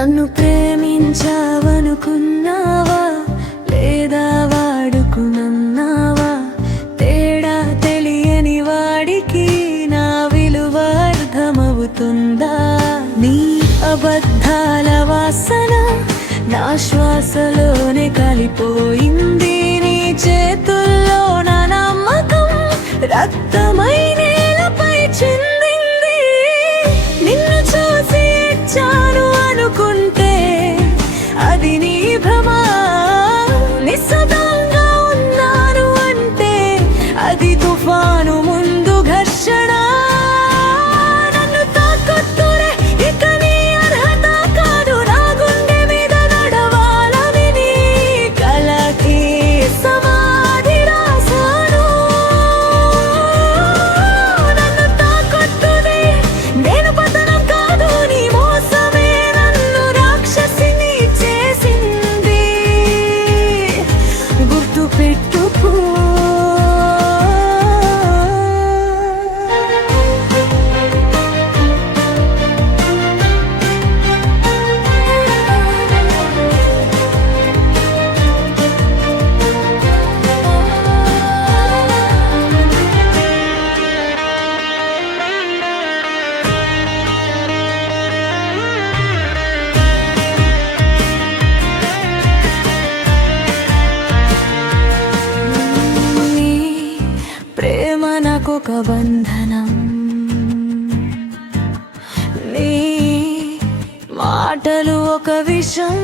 నన్ను ప్రేమించావనుకున్నావా లేదా వాడుకునన్నావా? తేడా తెలియని వాడికి నా విలువ అర్థమవుతుందా? నీ అబద్ధాల వాసన నా శ్వాసలోనే కలిపోయింది. నీ చేతుల్లో నా నమ్మకం రక్తమై నేలపై చిందింది. నిన్ను చూసి ఇచ్చాను అనుకుంటే అది నీ భ్రమ. నిశ్శబ్దంగా ఉన్నాను అంటే అది తుఫాను ముందు ఘర్షణ. నన్ను తాకొద్దురే, ఇక నీ అర్హత కాదు. నా గుండె మీద నడవాలని నీ కలకి సమాధి రాశాను. నన్ను తాకొద్దురే, నేను పతనం కాదు. నీ మోసమే నన్ను రాక్షసిని చేసింది. గుర్తు పెట్టుకో. నీ ప్రేమ నాకొక బంధనం. నీ మాటలు ఒక విషం.